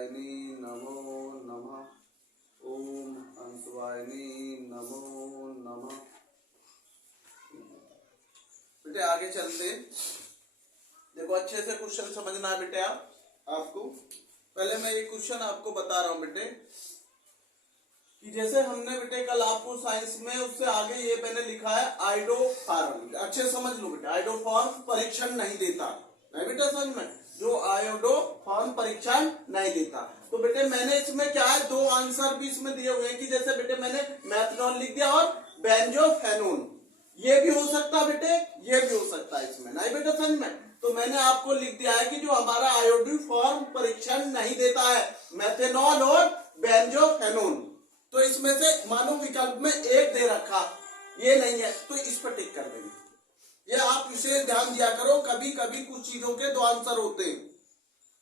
हंसवाहिनी नमो नमः। ओम हंसवाहिनी नमो नमः। बेटे आगे चलते, देखो अच्छे से क्वेश्चन समझना है बेटे। आपको पहले मैं ये क्वेश्चन आपको बता रहा हूं बेटे कि जैसे हमने बेटे कल आपको साइंस में उससे आगे ये मैंने लिखा है आयोडोफॉर्म। अच्छे समझ लो बेटे, आयोडोफॉर्म परीक्षण नहीं देता, नहीं बेटा समझ में, जो आयोडोफॉर्म परीक्षण नहीं देता। तो बेटे मैंने इसमें क्या है, दो आंसर भी इसमें दिए हुए हैं कि जैसे बेटे मैंने मैथनॉल लिख दिया और बेंजोफेनोन, ये भी हो सकता बेटे, ये भी हो सकता है इसमें, नहीं बेटा समझ में। तो मैंने आपको लिख दिया है कि जो हमारा आयोडोफॉर्म परीक्षण नहीं देता है, मेथनॉल और बेंजोफेनोन। तो इसमें से मानो विकल्प में एक दे रखा, ये नहीं है, तो इस पर टिक कर देंगे। ये आप इसे ध्यान दिया करो, कभी कभी कुछ चीजों के दो आंसर होते हैं,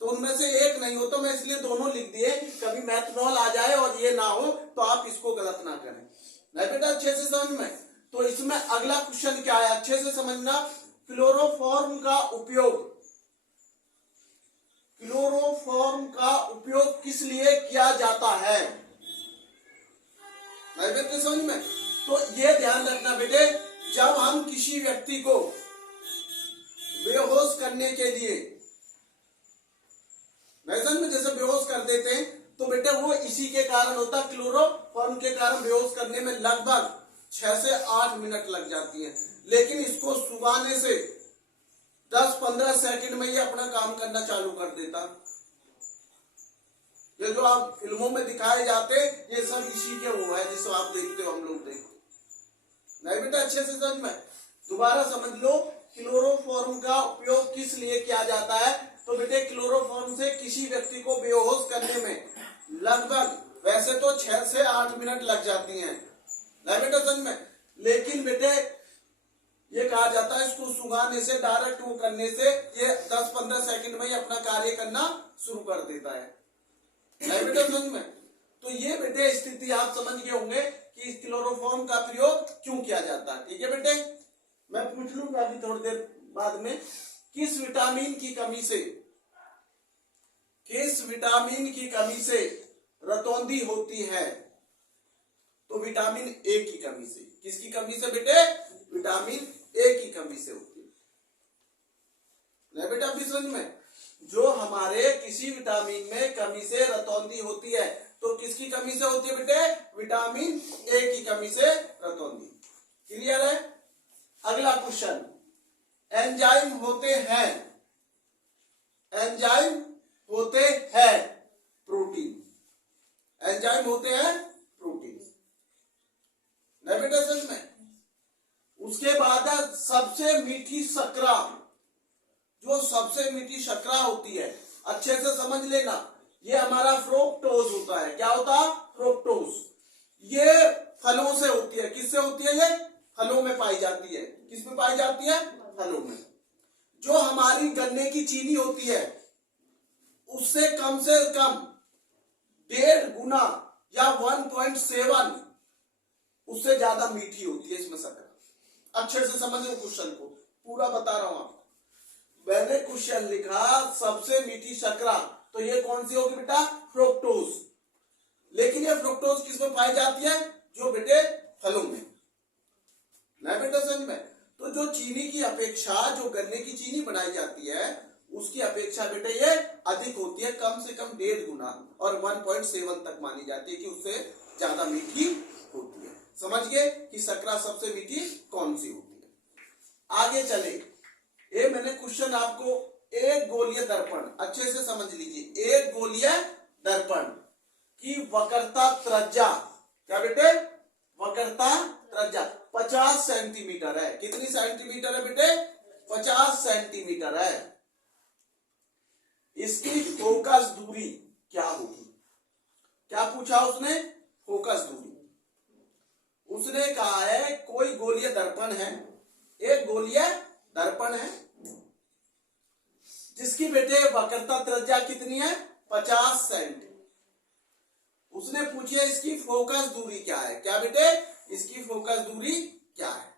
तो उनमें से एक नहीं हो, तो मैं इसलिए दोनों लिख दिए, कभी मैथनॉल आ जाए और ये ना हो तो आप इसको गलत ना करें, नहीं बेटा अच्छे से समझ में। तो इसमें अगला क्वेश्चन क्या है, अच्छे से समझना। क्लोरोफॉर्म का उपयोग, क्लोरोफॉर्म का उपयोग किस लिए किया जाता है, नहीं बेटे समझ में। तो ये ध्यान रखना बेटे, जब हम किसी व्यक्ति को बेहोश करने के लिए, नहीं समझ में, जैसे बेहोश कर देते हैं तो बेटे वो इसी के कारण होता, क्लोरोफॉर्म के कारण बेहोश करने में लगभग 6 से 8 मिनट लग जाती है, लेकिन इसको सुगाने से 10-15 सेकंड में ये अपना काम करना चालू कर देता। ये जो आप फिल्मों में दिखाए जाते, ये सब इसी के वो है जिसको आप देखते हो, हम लोग देखते, नहीं बेटा अच्छे से समझ में। दोबारा समझ लो, क्लोरोफॉर्म का उपयोग किस लिए किया जाता है। तो बेटे क्लोरोफॉर्म से किसी व्यक्ति को बेहोश करने में लगभग वैसे तो 6 से 8 मिनट लग जाती हैं, नहीं बेटा समझ में, लेकिन बेटे ये कहा जाता है इसको सुगाने से, डायरेक्ट वो करने से ये 10-15 सेकंड में ही अपना कार्य करना शुरू कर देता है, नहीं बेटा समझ में। तो ये बेटे स्थिति आप समझ गए होंगे कि इस क्लोरोफॉर्म का प्रयोग क्यों किया जाता है। ठीक है बेटे, मैं पूछ लूंगा अभी थोड़ी देर बाद में, किस विटामिन की कमी से, किस विटामिन की कमी से रतौंधी होती है। तो विटामिन ए की कमी से, किसकी कमी से बेटे, विटामिन ए की कमी से होती है, नहीं बेटा अभी समझ में। जो हमारे किसी विटामिन में कमी से रतौंधी होती है, तो किसकी कमी से होती है बेटे, विटामिन ए की कमी से रतौंधी। क्लियर है। अगला क्वेश्चन, एंजाइम होते हैं, एंजाइम होते हैं प्रोटीन, एंजाइम होते हैं प्रोटीन, नहीं बेटा समझ में। उसके बाद सबसे मीठी शर्करा, जो सबसे मीठी शर्करा होती है, अच्छे से समझ लेना, ये हमारा फ्रुक्टोज होता है। क्या होता है, फ्रुक्टोज। ये फलों से होती है, किससे होती है, ये फलों में पाई जाती है। किस में पाई जाती है, फलों में। जो हमारी गन्ने की चीनी होती है, उससे कम 1.5 गुना या 1.7 उससे ज्यादा मीठी होती है इसमें शक्कर। अच्छे से समझ लो क्वेश्चन को, पूरा बता रहा हूं आपको। मैंने क्वेश्चन लिखा सबसे मीठी शर्करा, तो ये कौन सी होगी बेटा, फ्रुक्टोज। लेकिन ये फ्रुक्टोज किस में पाई जाती है, जो बेटे फलों में, नहीं बेटा समझ में। तो जो चीनी की अपेक्षा, जो गन्ने की चीनी बनाई जाती है, उसकी अपेक्षा बेटे ये अधिक होती है, कम से कम 1.5 गुना, और 1.7 तक मानी जाती है कि उससे ज्यादा मीठी होती है। समझ गए कि शर्करा सबसे मीठी कौन सी होती है। आगे चले, ये मैंने क्वेश्चन आपको, एक गोलीय दर्पण, अच्छे से समझ लीजिए, एक गोलीय दर्पण की वक्रता त्रिज्या, क्या बेटे, वक्रता त्रिज्या 50 सेंटीमीटर है। कितनी सेंटीमीटर है बेटे, 50 सेंटीमीटर है। इसकी फोकस दूरी क्या होगी, क्या पूछा उसने, फोकस दूरी। उसने कहा है कोई गोलीय दर्पण है, एक गोलीय दर्पण है जिसकी बेटे वक्रता त्रिज्या कितनी है, 50 सेंटी। उसने पूछी है इसकी फोकस दूरी क्या है, क्या बेटे, इसकी फोकस दूरी क्या है।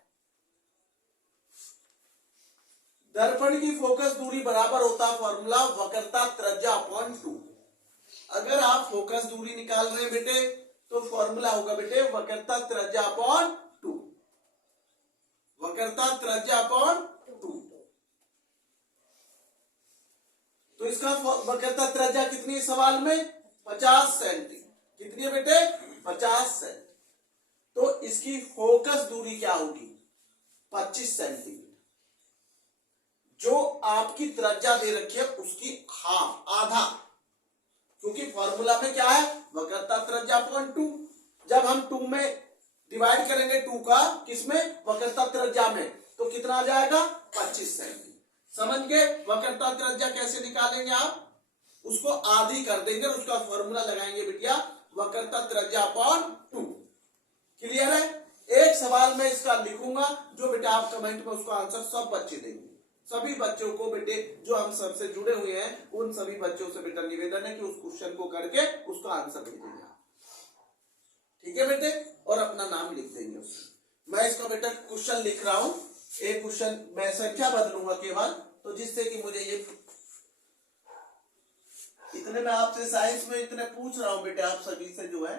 दर्पण की फोकस दूरी बराबर होता है फॉर्मूला वक्रता त्रिज्या अपॉन 2। अगर आप फोकस दूरी निकाल रहे हैं बेटे तो फॉर्मूला होगा बेटे वक्रता त्रिज्या अपॉन 2, वक्रता त्रिज्या अपॉन 2। तो इसका वक्रता त्रिज्या कितनी है सवाल में? 50 सेंटी। कितनी है बेटे? 50 सेंटी। तो इसकी फोकस दूरी क्या होगी? 25 सेंटीमीटर। जो आपकी त्रिज्या दे रखी है उसकी हाफ, आधा, क्योंकि फॉर्मूला में क्या है? वक्रता त्रिज्या अपॉन 2। जब हम 2 में डिवाइड करेंगे 2 का किसमें? वक्रता त्रिज्या में, तो कितना आ जाएगा? 25 सेंटीमीटर। समझ गए? वक्रता त्रिज्या कैसे निकालेंगे आप? उसको आधी कर देंगे और उसका फॉर्मूला लगाएंगे बेटिया वक्रता त्रिज्या अपॉन 2। क्लियर है? एक सवाल में इसका लिखूंगा, जो बेटा आप कमेंट में उसका आंसर सब बच्चे देंगे। सभी बच्चों को बेटे जो हम सबसे जुड़े हुए हैं उन सभी बच्चों से बेटा निवेदन है कि उस क्वेश्चन को करके उसका आंसर भेजेंगे। ठीक है बेटे? और अपना नाम लिख देंगे उसमें। मैं इसका बेटा क्वेश्चन लिख रहा हूं। एक क्वेश्चन मैं संख्या बदलूंगा केवल, तो जिससे कि मुझे ये इतने में आपसे साइंस में इतने पूछ रहा हूं बेटे आप सभी से जो है।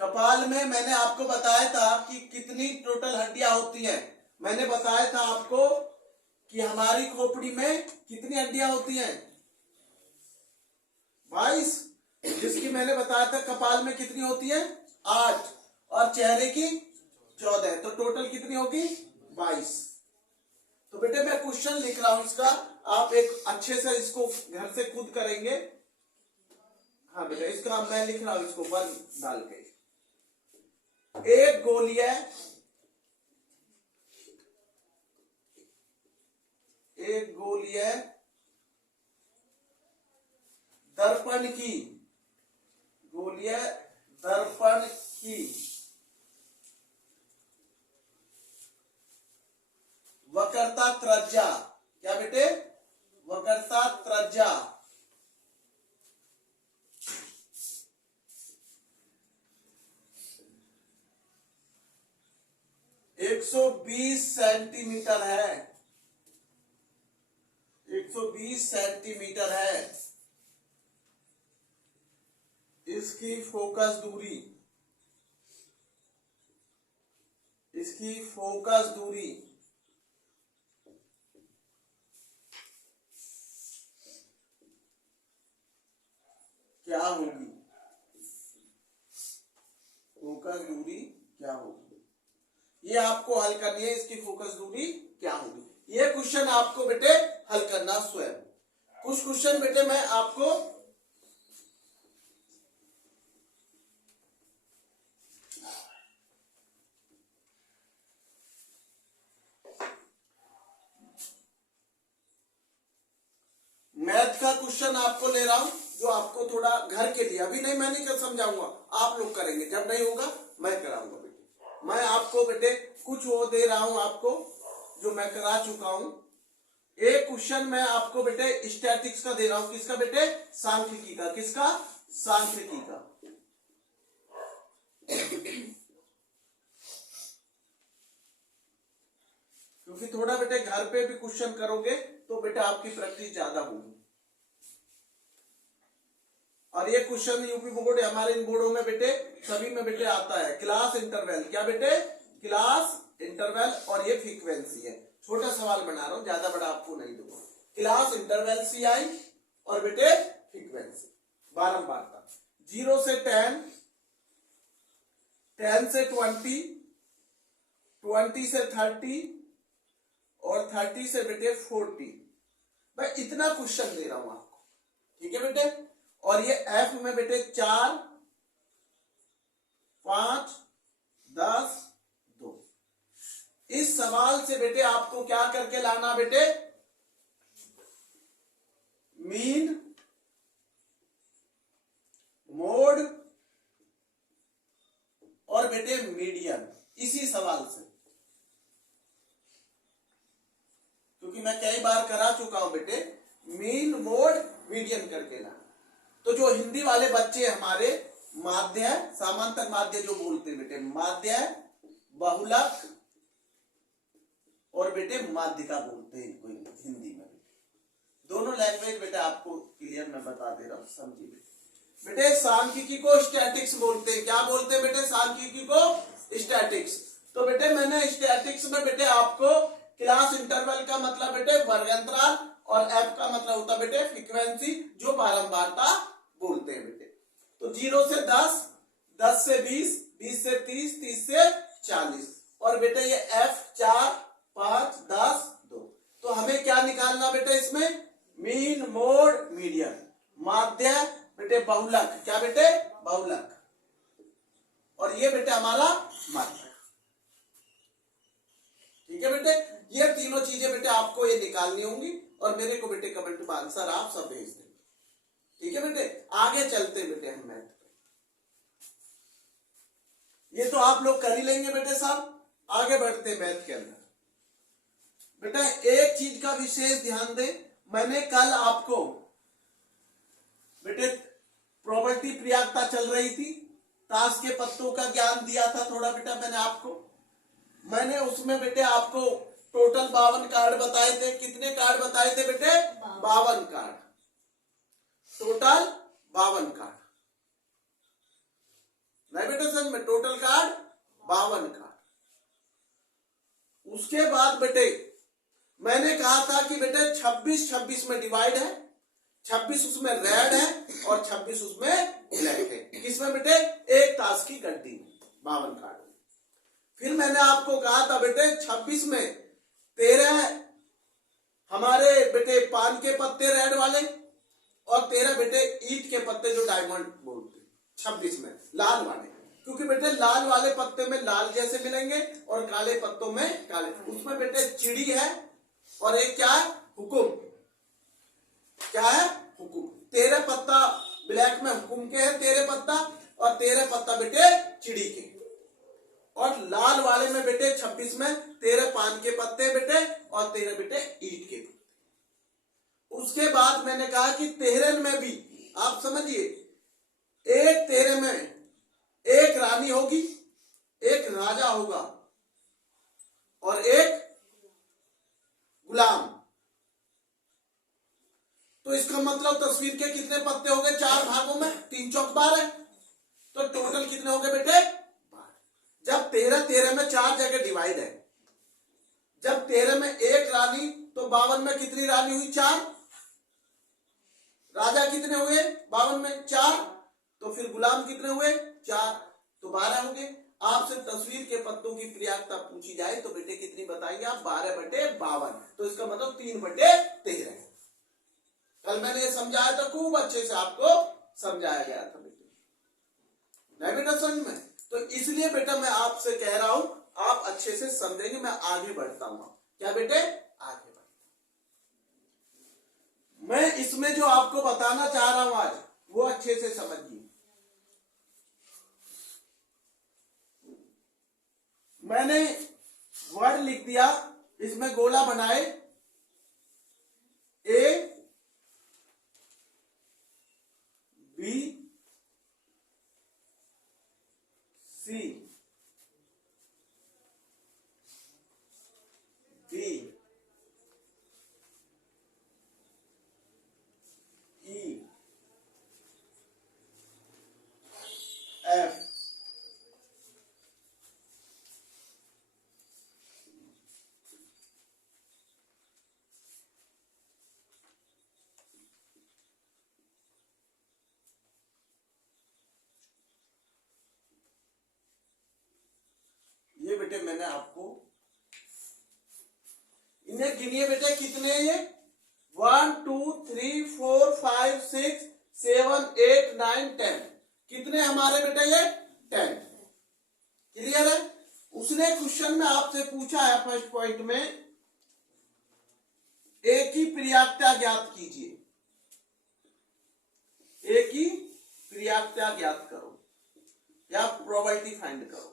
कपाल में मैंने आपको बताया था कि कितनी टोटल हड्डियां होती हैं। मैंने बताया था आपको कि हमारी खोपड़ी में कितनी हड्डियां होती हैं? 22। जिसकी मैंने बताया था कपाल में कितनी होती है? 8 और चेहरे की 14। तो टोटल कितनी होगी? 22। तो बेटे मैं क्वेश्चन लिख रहा हूं इसका, आप एक अच्छे से इसको घर से खुद करेंगे। हाँ बेटा इसका मैं लिख रहा हूं इसको 1 डाल के। एक गोलीय दर्पण की वक्रता त्रिज्या, क्या बेटे? वक्रता त्रिज्या 120 सेंटीमीटर है। 120 सेंटीमीटर है इसकी फोकस दूरी। क्या होगी? फोकस दूरी क्या होगी? ये आपको हल करनी है। इसकी फोकस दूरी क्या होगी? ये क्वेश्चन आपको बेटे हल करना स्वयं। कुछ क्वेश्चन बेटे मैं आपको मैथ का क्वेश्चन आपको ले रहा हूं, जो आपको थोड़ा घर के लिए, अभी नहीं मैं नहीं कर समझाऊंगा, आप लोग करेंगे। जब नहीं होगा मैं कराऊंगा बेटे। मैं आपको बेटे कुछ वो दे रहा हूं आपको जो मैं करा चुका हूं। एक क्वेश्चन मैं आपको बेटे स्टैटिक्स का दे रहा हूं। किसका बेटे? सांख्यिकी का। किसका? सांख्यिकी का। क्योंकि थोड़ा बेटे घर पे भी क्वेश्चन करोगे तो बेटा आपकी प्रैक्टिस ज्यादा होगी। और ये क्वेश्चन यूपी बोर्ड हमारे इन बोर्डों में बेटे सभी में बेटे आता है। क्लास इंटरवल, क्या बेटे? Class interval. और ये फ्रीक्वेंसी है। छोटा सवाल बना रहा हूं, ज्यादा बड़ा आपको नहीं दूंगा। क्लास इंटरवल CI और बेटे फ्रीक्वेंसी बारंबारता। 0 से 10, 10 से 20, 20 से 30 और 30 से बेटे 40। मैं इतना क्वेश्चन दे रहा हूं आपको। ठीक है बेटे? और ये F में बेटे 4, 5, 10, 2। इस सवाल से बेटे आपको क्या करके लाना बेटे? मीन, मोड और बेटे मीडियन। इसी सवाल से, क्योंकि मैं कई बार करा चुका हूं बेटे, मीन, मोड, मीडियन करके लाना। तो जो हिंदी वाले बच्चे हमारे माध्य, समांतर माध्य जो बोलते हैं बेटे, माध्य, बहुलक और बेटे माध्यिका बोलते हैं इनको हिंदी में। दोनों लैंग्वेज बेटे आपको क्लियर मैं बता दे रहा हूँ, समझिए बेटे। सांख्यिकी को स्टैटिक्स बोलते हैं। क्या बोलते हैं बेटे? सांख्यिकी को स्टैटिक्स। तो बेटे मैंने स्टैटिक्स में बेटे आपको क्लास इंटरवल का मतलब बेटे वर्गांतराल और एफ का मतलब होता है बेटे फ्रीक्वेंसी, जो बारंबारता बोलते हैं बेटे। तो 0 से 10, 10 से 20, 20 से 30, 30 से 40 और बेटे ये एफ 4, 5, 10, 2। तो हमें क्या निकालना बेटे इसमें? मीन, मोड, मीडियन, माध्य बेटे बहुलक। क्या बेटे? बहुलक। और ये बेटे हमारा माध्य। ठीक है बेटे, ये तीनों चीजें बेटे आपको ये निकालनी होंगी और मेरे को बेटे कमेंट में आंसर आप सब भेज देंगे। ठीक है बेटे, आगे चलते बेटे हम मैथ पे। ये तो आप लोग कर ही लेंगे बेटे साहब। आगे बढ़ते मैथ के अंदर। बेटा एक चीज का विशेष ध्यान दें, मैंने कल आपको बेटे प्रोबेबिलिटी प्रयागता चल रही थी, ताश के पत्तों का ज्ञान दिया था थोड़ा बेटा मैंने आपको। मैंने उसमें बेटे आपको टोटल 52 कार्ड बताए थे। कितने कार्ड बताए थे बेटे? 52 कार्ड, टोटल 52 कार्ड। नहीं बेटे समझ में, टोटल कार्ड 52 कार्ड। उसके बाद बेटे मैंने कहा था कि बेटे 26-26 में डिवाइड है, 26 उसमें रेड है और 26 उसमें ब्लैक है। किसमें बेटे? एक ताश की गड्डी में 52 कार्ड। फिर मैंने आपको कहा था बेटे 26 में 13 हमारे बेटे पान के पत्ते रेड वाले और 13 बेटे ईंट के पत्ते जो डायमंड बोलते 26 में लाल वाले, क्योंकि बेटे लाल वाले पत्ते में लाल जैसे मिलेंगे और काले पत्तों में काले। उसमें बेटे चिड़ी है और एक क्या है? हुकुम। क्या है? हुकुम। 13 पत्ता ब्लैक में हुकुम के है 13 पत्ता और 13 पत्ता बेटे चिड़ी के। और लाल वाले में बेटे 26 में 13 पान के पत्ते बेटे और 13 बेटे ईंट के पत्ते। उसके बाद मैंने कहा कि 13 में भी आप समझिए, एक 13 में एक रानी होगी, एक राजा होगा और एक गुलाम। तो इसका मतलब तस्वीर के कितने पत्ते हो गए? 4 भागों में 3 चौक 12। तो टोटल कितने हो गए बेटे? 12। जब 13 में 4 जगह डिवाइड है, जब 13 में एक रानी, तो 52 में कितनी रानी हुई? 4। राजा कितने हुए? 52 में 4। तो फिर गुलाम कितने हुए? 4। तो 12 हो गए। आपसे तस्वीर के पत्तों की प्रयागता पूछी जाए तो बेटे कितनी बताइए आप? 12/52। तो इसका मतलब 3/13। कल मैंने समझाया था, खूब अच्छे से आपको समझाया गया था बेटे। नहीं बेटा समझ में? तो इसलिए बेटा मैं आपसे कह रहा हूं, आप अच्छे से समझेंगे। मैं आगे बढ़ता हूं। क्या बेटे? आगे बढ़ता हूं। मैं इसमें जो आपको बताना चाह रहा हूं आज, वो अच्छे से समझिए। मैंने वर्ड लिख दिया, इसमें गोला बनाए A B C D E F ये बेटे मैंने आपको, इन्हें गिनिए बेटे कितने हैं ये? 1 2 3 4 5 6 7 8 9 10। कितने हमारे बेटे ये? 10। क्लियर है? उसने क्वेश्चन में आपसे पूछा है फर्स्ट पॉइंट में, ए की प्रयागता ज्ञात कीजिए। ए की प्रयागता ज्ञात करो या प्रोबेबिलिटी फाइंड करो।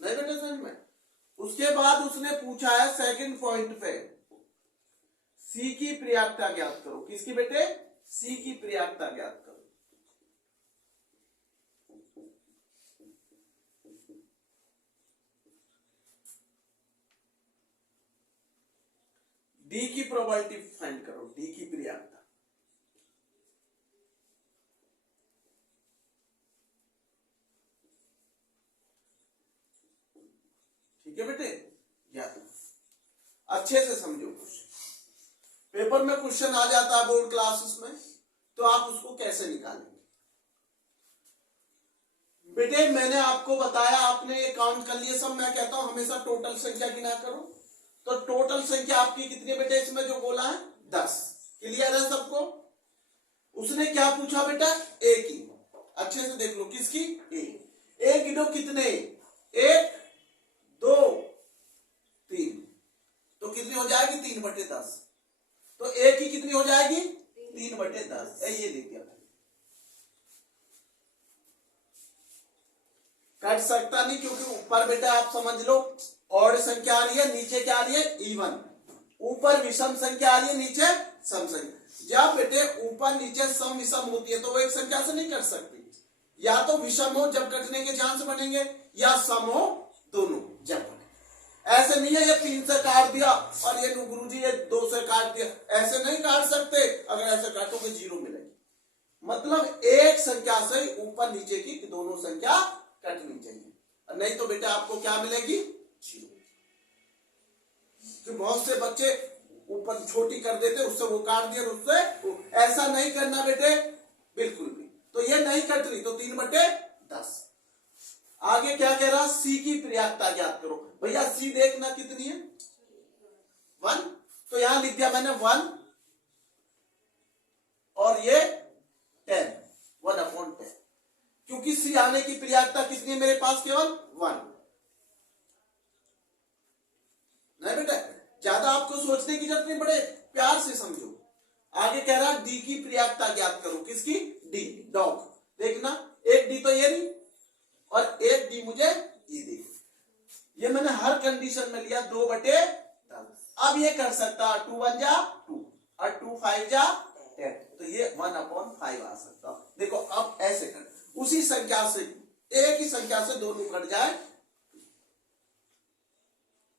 नहीं बेटे समझ में? उसके बाद उसने पूछा है सेकंड पॉइंट पे, सी की प्रयागता ज्ञात करो। किसकी बेटे? सी की प्रयागता ज्ञात करो। डी की प्रोबेबिलिटी फाइंड करो, डी की प्रियता। ठीक है बेटे, याद अच्छे से समझो। क्वेश्चन पेपर में क्वेश्चन आ जाता है बोर्ड क्लासेस में, तो आप उसको कैसे निकालेंगे बेटे? मैंने आपको बताया, आपने ये काउंट कर लिए सब। मैं कहता हूं हमेशा टोटल संख्या गिना करो। तो टोटल संख्या आपकी कितनी है बेटे? इसमें जो बोला है 10। क्लियर है सबको? उसने क्या पूछा बेटा? ए की। अच्छे से देख लो, किसकी? ए गिनो कितने? 1 2 3। तो कितनी हो जाएगी? 3/10। तो ए की कितनी हो जाएगी? 3/10। ये लिख दिया। कट सकता नहीं, क्योंकि ऊपर बेटा आप समझ लो ऑड संख्या आ रही है, नीचे क्या आ रही है? इवन। ऊपर विषम संख्या आ रही है, नीचे सम संख्या। जब बेटे ऊपर नीचे सम विषम होती है तो वो एक संख्या से नहीं कट सकती। या तो विषम हो जब कटने के चांस बनेंगे, या सम हो दोनों जब बने। ऐसे नहीं है ये 3 से काट दिया और ये गुरुजी ये 2 से काट दिया, ऐसे नहीं काट सकते। अगर ऐसे काटोगे 0 मिलेगी। मतलब एक संख्या से ऊपर नीचे की दोनों संख्या कटनी चाहिए, नहीं तो बेटा आपको क्या मिलेगी? 0। तो बहुत से बच्चे ऊपर छोटी कर देते, उससे वो काट दिया, उससे ऐसा नहीं करना बेटे बिल्कुल भी। तो ये नहीं कट रही, तो 3/10। आगे क्या कह रहा? सी की प्रियता ज्ञात करो। भैया सी देखना कितनी है? 1। तो यहां लिख दिया मैंने 1 और ये 10, 1/10। क्योंकि सी आने की प्रियता कितनी है मेरे पास? केवल 1। नहीं बेटा, ज्यादा आपको सोचने की जरूरत नहीं, बड़े प्यार से समझो। आगे कह रहा डी की प्रियता ज्ञात करो। किसकी? D, dog. देखना, एक डी तो ये नहीं और एक डी मुझे ये देखो। ये मैंने हर कंडीशन में लिया 2/10। अब ये कर सकता 2 1 जा 2 और 2 5 जा 10, तो ये 1/5 आ सकता। देखो अब ऐसे कर, उसी संख्या से एक ही संख्या से दोनों कट जाए।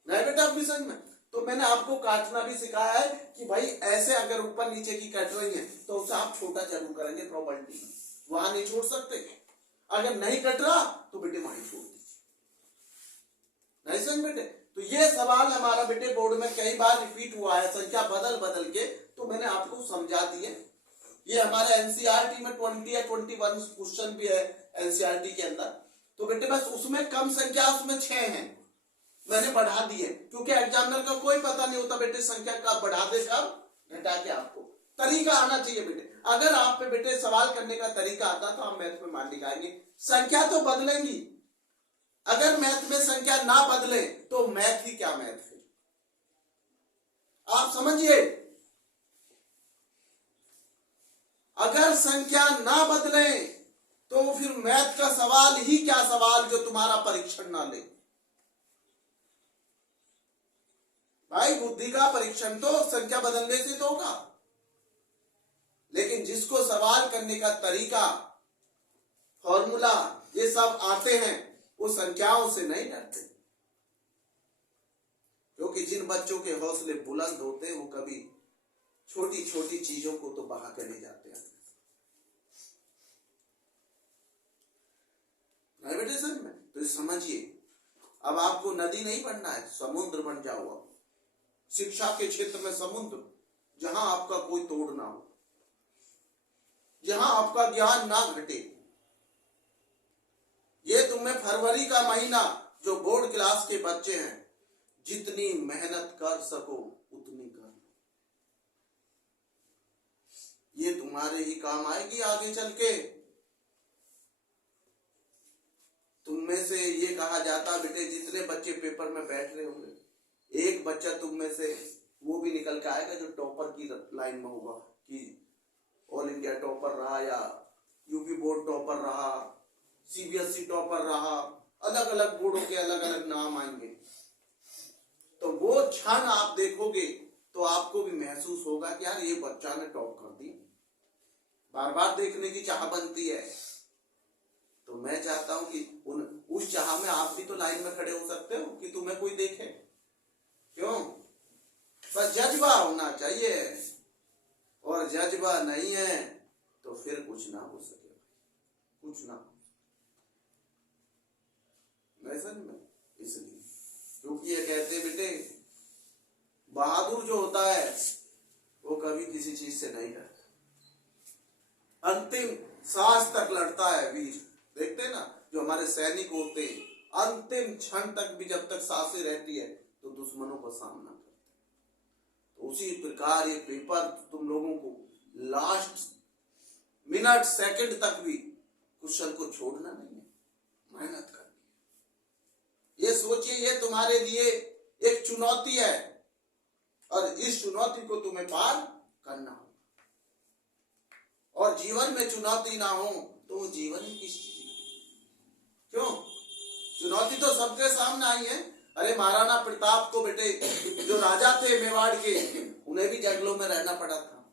नहीं बेटा अपनी समझ में? तो मैंने आपको काटना भी सिखाया है कि भाई ऐसे अगर ऊपर नीचे की कट रही है तो उसे आप छोटा जरूर करेंगे प्रोबेबिलिटी, वहां नहीं छोड़ सकते। अगर नहीं कट रहा तो बेटे वहीं छोड़ दीजिए। नहीं समझ बेटे? तो ये सवाल हमारा बेटे बोर्ड में कई बार रिपीट हुआ है, संख्या बदल बदल के, तो मैंने आपको समझा दिए। ये हमारे एनसीईआरटी में 20 या 21 क्वेश्चन भी है एनसीईआरटी के अंदर। तो बेटे बस उसमें कम संख्या, उसमें 6 हैं, मैंने बढ़ा दिए, क्योंकि एग्जामिनर का कोई पता नहीं होता बेटे संख्या का बढ़ा दे कब घटा के। आपको तरीका आना चाहिए बेटे। अगर आप पे बेटे सवाल करने का तरीका आता तो हम मैथ में मान दिखाएंगे। संख्या तो बदलेंगी, अगर मैथ में संख्या ना बदले तो मैथ ही क्या मैथ है, आप समझिए। अगर संख्या ना बदले तो फिर मैथ का सवाल ही क्या सवाल जो तुम्हारा परीक्षण ना ले। भाई बुद्धि का परीक्षण तो संख्या बदलने से तो होगा, लेकिन जिसको सवाल करने का तरीका, फॉर्मूला ये सब आते हैं, वो संख्याओं से नहीं डरते। क्योंकि जिन बच्चों के हौसले बुलंद होते हैं वो कभी छोटी छोटी चीजों को तो बहा कर ले जाते हैं। नहीं बेटे सर में तो समझिए, अब आपको नदी नहीं बनना है, समुद्र बन जाओ। अब शिक्षा के क्षेत्र में समुद्र, जहां आपका कोई तोड़ ना हो, जहां आपका ज्ञान ना घटे। ये तुम्हें फरवरी का महीना, जो बोर्ड क्लास के बच्चे हैं, जितनी मेहनत कर सको उतनी कर लो। ये तुम्हारे ही काम आएगी आगे चल के। तुम में से ये कहा जाता बेटे, जितने बच्चे पेपर में बैठ रहे होंगे, एक बच्चा तुम में से वो भी निकल के आएगा जो टॉपर की लाइन में होगा, कि ऑल इंडिया टॉपर रहा या यूपी बोर्ड टॉपर रहा, सीबीएसई टॉपर रहा, अलग अलग बोर्डों के अलग अलग नाम आएंगे। तो वो क्षण आप देखोगे तो आपको भी महसूस होगा कि यार ये बच्चा ने टॉप कर दी। बार बार देखने की चाह बनती है। तो मैं चाहता हूं कि उस चाह में आप भी तो लाइन में खड़े हो सकते हो कि तुम्हें कोई देखे। क्यों? बस जज्बा होना चाहिए, और जज्बा नहीं है तो फिर कुछ ना हो सके, कुछ ना हो। नहीं समझ में? इसलिए क्योंकि ये कहते बेटे बहादुर जो होता है वो कभी किसी चीज से नहीं डरता, अंतिम सांस तक लड़ता है वीर। देखते ना जो हमारे सैनिक होते हैं, अंतिम क्षण तक भी जब तक सांसें रहती है तो दुश्मनों का सामना करते हैं। तो उसी प्रकार ये पेपर तुम लोगों को लास्ट मिनट सेकंड तक भी क्वेश्चन को छोड़ना नहीं है, मेहनत करनी है। ये सोचिए ये तुम्हारे लिए एक चुनौती है और इस चुनौती को तुम्हें पार करना होगा। और जीवन में चुनौती ना हो तो वो जीवन ही किस चीज है? क्यों? चुनौती तो सबके सामने आई है। अरे महाराणा प्रताप को बेटे जो राजा थे मेवाड़ के, उन्हें भी जंगलों में रहना पड़ा था।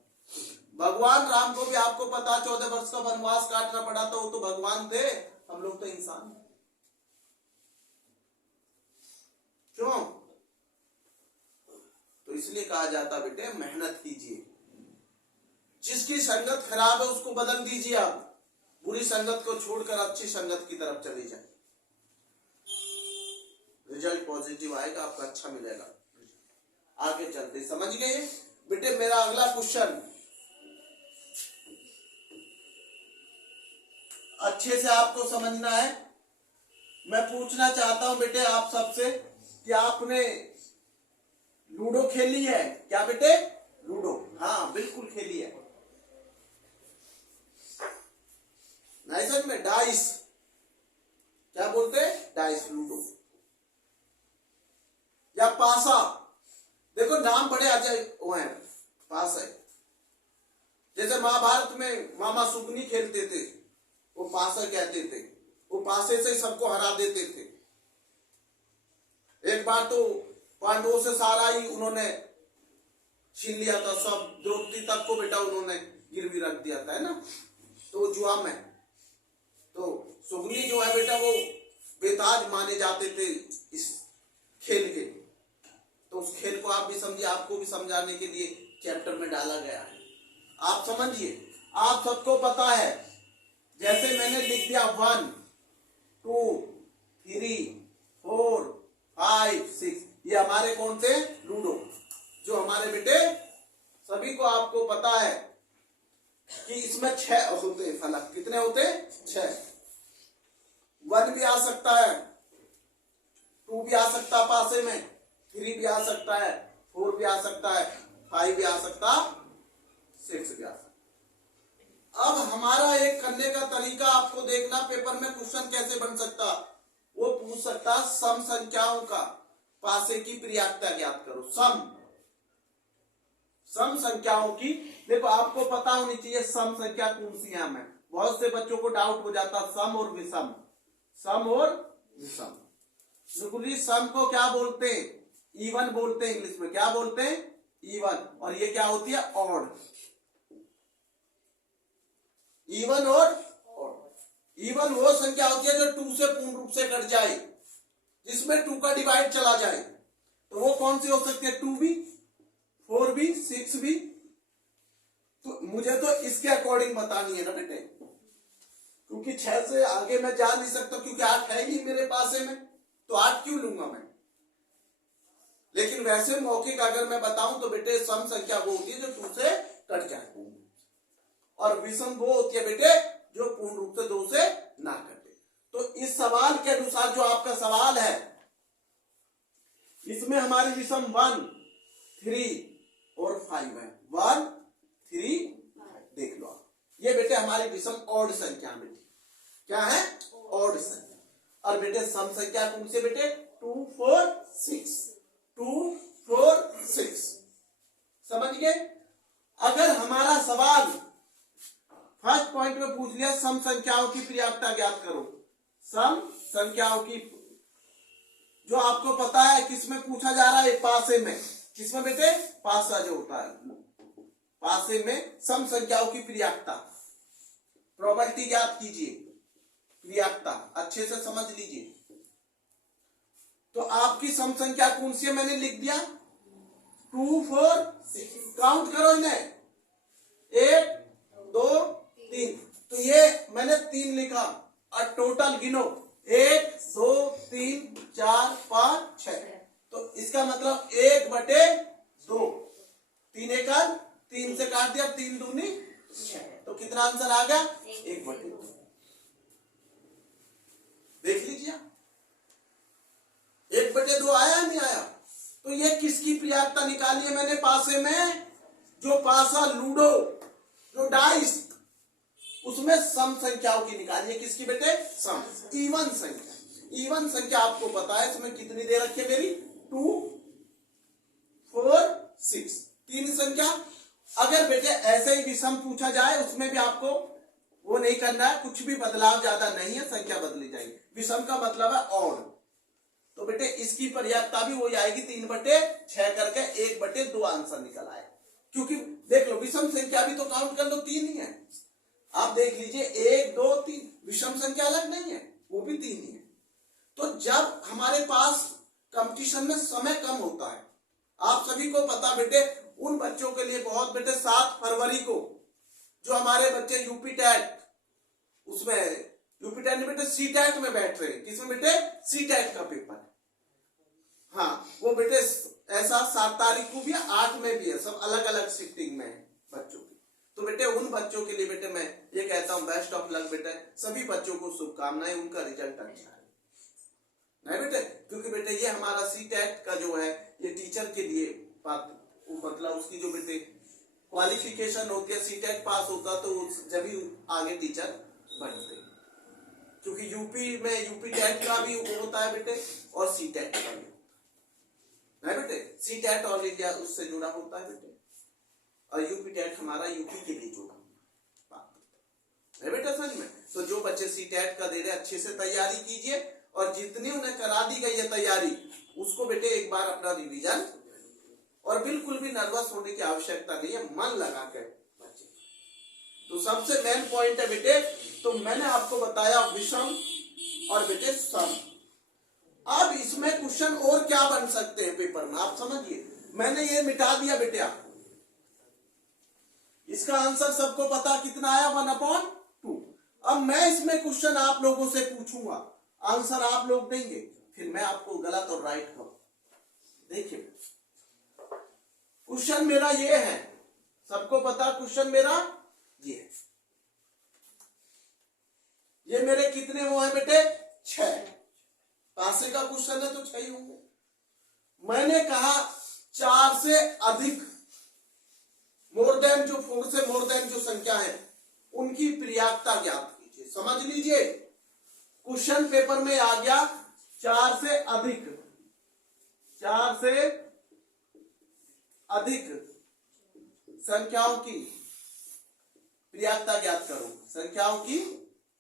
भगवान राम को भी आपको पता 14 वर्ष का वनवास काटना पड़ा था। वो तो भगवान थे, हम लोग तो इंसान हैं। क्यों? तो इसलिए कहा जाता बेटे मेहनत कीजिए। जिसकी संगत खराब है उसको बदल दीजिए, आप बुरी संगत को छोड़कर अच्छी संगत की तरफ चले जाए, रिजल्ट पॉजिटिव आएगा, आपका अच्छा मिलेगा। आगे चलते समझ गए बेटे। मेरा अगला क्वेश्चन अच्छे से आपको समझना है। मैं पूछना चाहता हूं बेटे आप सबसे कि आपने लूडो खेली है क्या बेटे? लूडो, हाँ बिल्कुल खेली है। नहीं समझ में? डाइस क्या बोलते हैं? डाइस, लूडो या पासा। देखो नाम बड़े अजय वो हैं, पासा है। जैसे महाभारत में मामा सुकनी खेलते थे, वो पासा कहते थे। वो पासे से सबको हरा देते थे। एक बार तो पांडवों से सारा ही उन्होंने छीन लिया था, सब द्रौपदी तक को बेटा उन्होंने गिरवी रख दिया था, है ना? तो जुआ में तो सुगनी जो है बेटा वो बेताज माने जाते थे इस खेल के। तो उस खेल को आप भी समझिए, आपको भी समझाने के लिए चैप्टर में डाला गया है। आप समझिए, आप सबको पता है, जैसे मैंने लिख दिया 1 2 3 4 5 6, ये हमारे कौन थे? लूडो। जो हमारे बेटे सभी को आपको पता है कि इसमें 6 होते हैं फलक। कितने होते? 6। 1 भी आ सकता है, 2 भी आ सकता है पासे में, 3 भी आ सकता है, 4 भी आ सकता है, 5 भी आ सकता, 6 भी आ सकता। अब हमारा एक करने का तरीका आपको देखना, पेपर में क्वेश्चन कैसे बन सकता। वो पूछ सकता सम संख्याओं का पासे की पर्याप्तता ज्ञात करो। सम संख्याओं की, देखो आपको पता होनी चाहिए सम संख्या कौन सी है। हमें बहुत से बच्चों को डाउट हो जाता सम और विषम, सम और विषम। बिल्कुल, सम को क्या बोलते हैं? इवन बोलते हैं, इंग्लिश में क्या बोलते हैं? इवन। और ये क्या होती है? ऑड। इवन और ऑड। इवन वो संख्या होती है जो 2 से पूर्ण रूप से कट जाए, जिसमें 2 का डिवाइड चला जाए। तो वो कौन सी हो सकती है? 2 भी, 4 भी, 6 भी। तो मुझे तो इसके अकॉर्डिंग बतानी है ना बेटे, क्योंकि 6 से आगे मैं जा नहीं सकता, क्योंकि 8 है ही मेरे पास में, तो 8 क्यों लूंगा मैं? लेकिन वैसे मौखिक अगर मैं बताऊं तो बेटे सम संख्या वो होती है जो 2 से कट जाए, और विषम वो होती है बेटे जो पूर्ण रूप से 2 से ना कटे। तो इस सवाल के अनुसार जो आपका सवाल है, इसमें हमारे विषम 1 3 और 5 है। 1 3 5 देख लो आप। ये बेटे हमारी विषम ऑड संख्या बेटे क्या है? ऑड संख्या। और बेटे सम संख्या कौन से बेटे? 2 4 6, 2 4 6। समझ गए? अगर हमारा सवाल फर्स्ट पॉइंट में पूछ लिया सम संख्याओं की पर्याप्तता ज्ञात करो, सम संख्याओं की, जो आपको पता है किसमें पूछा जा रहा है? पासे में। किसमें बेटे? पासा जो होता है, पासे में सम संख्याओं की पर्याप्तता, प्रोबेबिलिटी ज्ञात कीजिए। पर्याप्तता अच्छे से समझ लीजिए। तो आपकी सम संख्या कौन सी है? मैंने लिख दिया 2 4 6। काउंट करो इन्हें, 1 2 3। तो ये मैंने 3 लिखा और टोटल गिनो 1 2 3 4 5 6। तो इसका मतलब 1/2। 3 एकड़ 3 से काट दिया, 3 दूनी 6। तो कितना आंसर आ गया? 1/2। देख लीजिए 1/2 आया नहीं आया? तो ये किसकी पर्याप्तता निकाली है मैंने? पासे में जो पासा लूडो जो डाइस उसमें सम संख्याओं की निकाली है। किसकी बेटे? सम, इवन संख्या। इवन संख्या आपको पता है इसमें कितनी दे रखी है मेरी? 2 4 6, 3 संख्या। अगर बेटे ऐसे ही विषम पूछा जाए उसमें भी आपको वो नहीं करना है, कुछ भी बदलाव ज्यादा नहीं है, संख्या बदली जाएगी। विषम का मतलब है ऑड। तो बेटे इसकी पर्याप्तता भी वही आएगी 3/6 करके 1/2 आंसर निकल आए। क्योंकि देख लो विषम संख्या भी तो काउंट कर लो 3 ही है। आप देख लीजिए 1 2 3, विषम संख्या अलग नहीं है, वो भी 3 ही है। तो जब हमारे पास कंपटीशन में समय कम होता है, आप सभी को पता बेटे उन बच्चों के लिए बहुत बेटे 7 फरवरी को जो हमारे बच्चे यूपी टैट उसमें यूपी टैट नहीं बेटे सी टैट में बैठ रहे हैं। किसमें बेटे? सी टैट का पेपर है। हाँ वो बेटे ऐसा 7 तारीख को भी है, 8 में भी है, सब अलग अलग शिफ्टिंग में है बच्चों की। तो बेटे उन बच्चों के लिए बेटे मैं ये कहता हूँ बेस्ट ऑफ लक बेटे, सभी बच्चों को शुभकामनाएं, उनका रिजल्ट अच्छा है नहीं बेटे। क्योंकि बेटे ये हमारा सी टैट का जो है ये टीचर के लिए मतलब उसकी जो बेटे क्वालिफिकेशन होती है, सी टैट पास होता तो जब ही आगे टीचर बनते। क्योंकि यूपी में यूपी टैट का भी होता है बेटे और सी टैट का भी नहीं बेटे। सी टैट ऑल इंडिया उससे जुड़ा होता है बेटे और यूपी टैट हमारा यूपी के लिए जुड़ा है बेटा समझ में। तो जो बच्चे सी टैट का दे रहे अच्छे से तैयारी कीजिए और जितनी उन्हें करा दी गई है तैयारी उसको बेटे एक बार अपना रिवीजन, और बिल्कुल भी नर्वस होने की आवश्यकता नहीं है, मन लगा कर बच्चे। तो सबसे मेन पॉइंट है बेटे, तो मैंने आपको बताया विषम और बेटे सम। अब इसमें क्वेश्चन और क्या बन सकते हैं पेपर में आप समझिए। मैंने ये मिटा दिया बेटा, इसका आंसर सबको पता कितना आया? 1/2। अब मैं इसमें क्वेश्चन आप लोगों से पूछूंगा, आंसर आप लोग देंगे, फिर मैं आपको गलत और राइट करूं। देखिए क्वेश्चन मेरा ये है, सबको पता क्वेश्चन मेरा ये है। ये मेरे कितने वो है बेटे? 6। पासे का क्वेश्चन है तो 6 ही होंगे। मैंने कहा 4 से अधिक, मोर देन जो 4 से मोर देन जो संख्या है उनकी पर्याप्तता ज्ञात कीजिए। समझ लीजिए क्वेश्चन पेपर में आ गया 4 से अधिक, 4 से अधिक संख्याओं की पर्याप्तता ज्ञात करो। संख्याओं की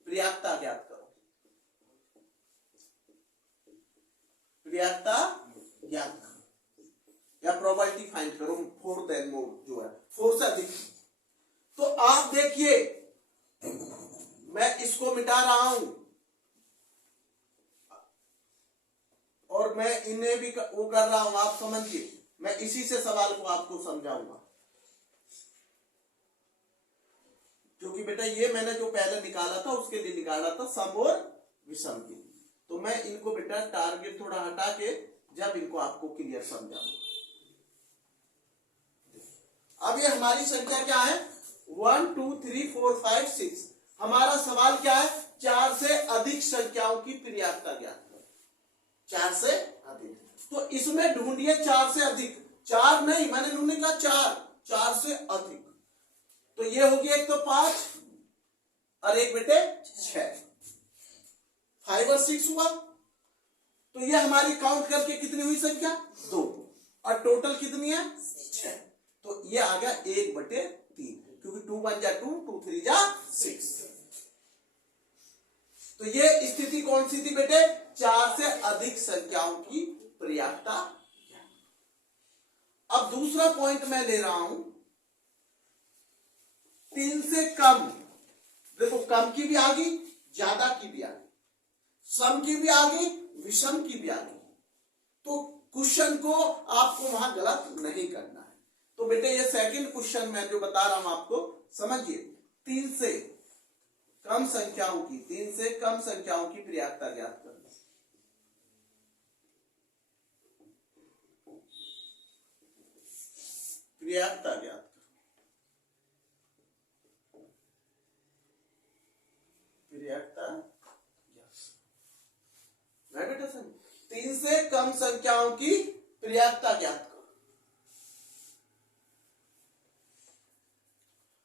पर्याप्तता ज्ञात करो, पर्याप्तता ज्ञात करो या प्रोबेबिलिटी फाइंड करो। 4 देन मोर जो है 4 से अधिक। तो आप देखिए मैं इसको मिटा रहा हूं और मैं इन्हें भी वो कर रहा हूं, आप समझिए। मैं इसी से सवाल को आपको समझाऊंगा, क्योंकि बेटा ये मैंने जो पहले निकाला था उसके लिए निकाला था सम और विषम के लिए। तो मैं इनको बेटा टारगेट थोड़ा हटा के जब इनको आपको क्लियर समझाऊंगा। अब ये हमारी संख्या क्या है? 1 2 3 4 5 6। हमारा सवाल क्या है? 4 से अधिक संख्याओं की पर्याप्तता ज्ञात करो। 4 से अधिक, तो इसमें ढूंढिए 4 से अधिक। 4 नहीं, मैंने ढूंढने का 4 से अधिक। तो ये होगी एक तो 5 और एक बेटे 6, 5 और 6 हुआ। तो ये हमारी काउंट करके कितनी हुई संख्या? 2। और टोटल कितनी है? 6। तो ये आ गया 1/3, क्योंकि 2 1 जा 2, 2 3 जा 6। तो ये स्थिति कौन सी थी बेटे? 4 से अधिक संख्याओं की पर्याप्तता। अब दूसरा पॉइंट मैं ले रहा हूं 3 से कम। देखो कम की भी आ गई, ज्यादा की भी आ गई, सम की भी आ गई, विषम की भी आ गई। तो क्वेश्चन को आपको वहां गलत नहीं करना है। तो बेटे ये सेकंड क्वेश्चन मैं जो बता रहा हूं आपको समझिए। 3 से कम संख्याओं की पर्याप्तता ज्ञात करना। पर्याप्तता ज्ञात करो। पर्याप्तता मैं बेटा सर 3 से कम संख्याओं की पर्याप्तता ज्ञात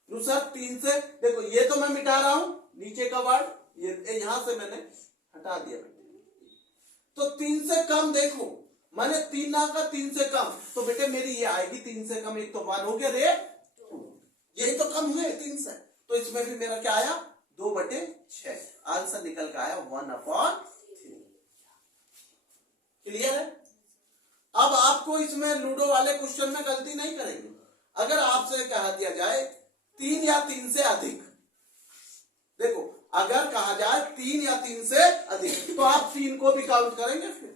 करो। सर 3 से देखो ये तो मैं मिटा रहा हूं नीचे का वर्ड, ये यहां से मैंने हटा दिया बेटे। तो 3 से कम देखो मैंने 3 ना का 3 से कम, तो बेटे मेरी ये आएगी 3 से कम, एक तो 1 हो गया रे, यही तो कम हुए 3 से, तो इसमें भी मेरा क्या आया 2/6 आंसर निकल के आया 1/3। क्लियर है। अब आपको इसमें लूडो वाले क्वेश्चन में गलती नहीं करेंगे। अगर आपसे कहा दिया जाए 3 या 3 से अधिक, देखो अगर कहा जाए 3 या 3 से अधिक तो आप 3 को भी काउंट करेंगे। फिर